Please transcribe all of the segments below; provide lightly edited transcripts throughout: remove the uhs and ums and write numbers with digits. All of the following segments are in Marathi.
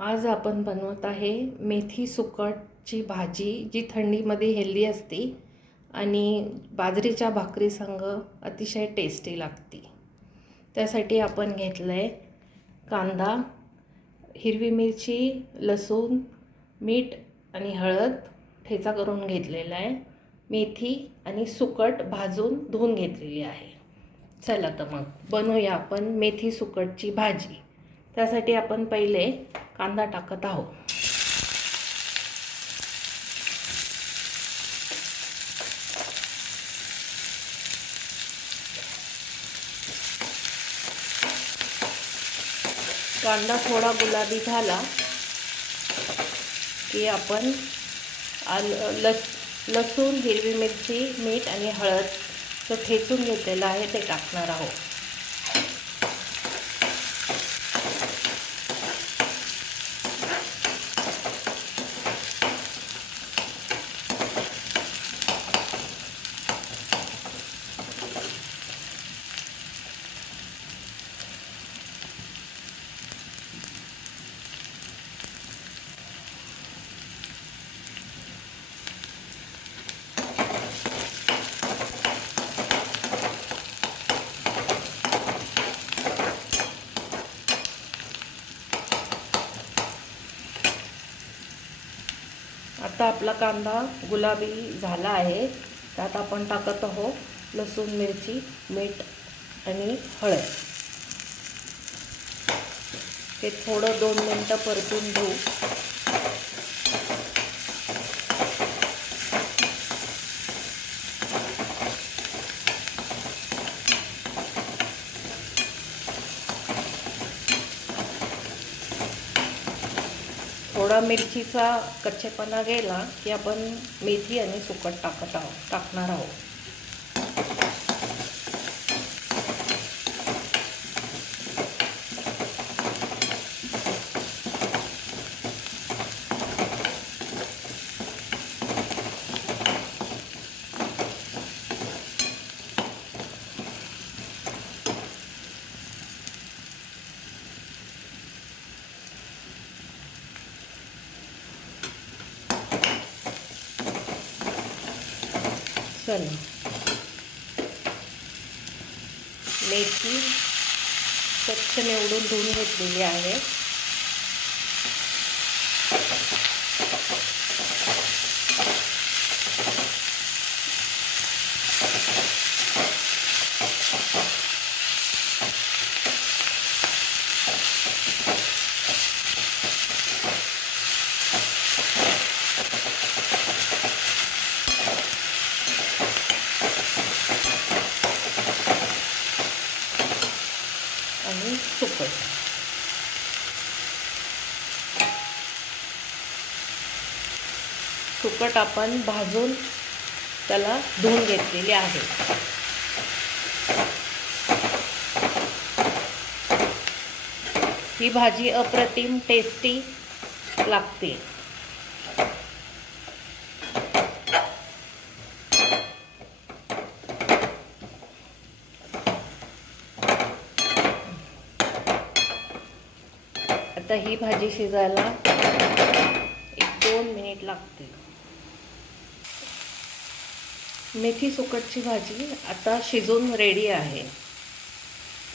आज आपण बनवत आहे मेथी सुकटची भाजी, जी थंडीमध्ये हेल्दी असते आणि बाजरीच्या भाकरीसंग अतिशय टेस्टी लागते। त्यासाठी आपण घेतलं आहे कांदा, हिरवी मिरची, लसूण, मीठ आणि हळद ठेचा करून घेतलेला आहे। मेथी आणि सुकट भाजून धुवून घेतलेली आहे। चला तर मग बनवूया आपण मेथी सुकटची भाजी। त्यासाठी आपण पहिले कांदा टाकत आहोत। कांदा थोडा गुलाबी झाला की आपण लसूण, हिरवी मिरची, मीठ आणि हळद जो ठेचून घेतलेला आहे ते टाकणार आहोत। आता आपला कांदा गुलाबी झाला आहे। त्यात आपण टाकत आहोत लसूण, मिरची, मीठ आणि हळद। ते थोडं 2 मिनिटं परतून घेऊ। थोडा मिरचीचा कच्चेपणा गेला की आपण मेथी आणि सुकट टाकणार आहोत। चला, मेथी स्वच्छ निवडून धुवून घेतलेली आहे। आणि सुकट आपण भाजून त्याला धुवून घेतलेले आहे। ही भाजी अप्रतिम टेस्टी लागते। आता ही भाजी शिजायला 1-2 मिनिट लागतील। मेथी सुकटची भाजी आता शिजून रेडी आहे।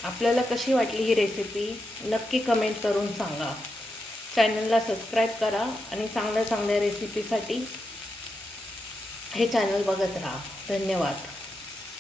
आपल्याला कशी वाटली ही रेसिपी नक्की कमेंट करून सांगा। चॅनलला सबस्क्राईब करा आणि चांगल्या रेसिपीसाठी हे चॅनल बघत राहा। धन्यवाद।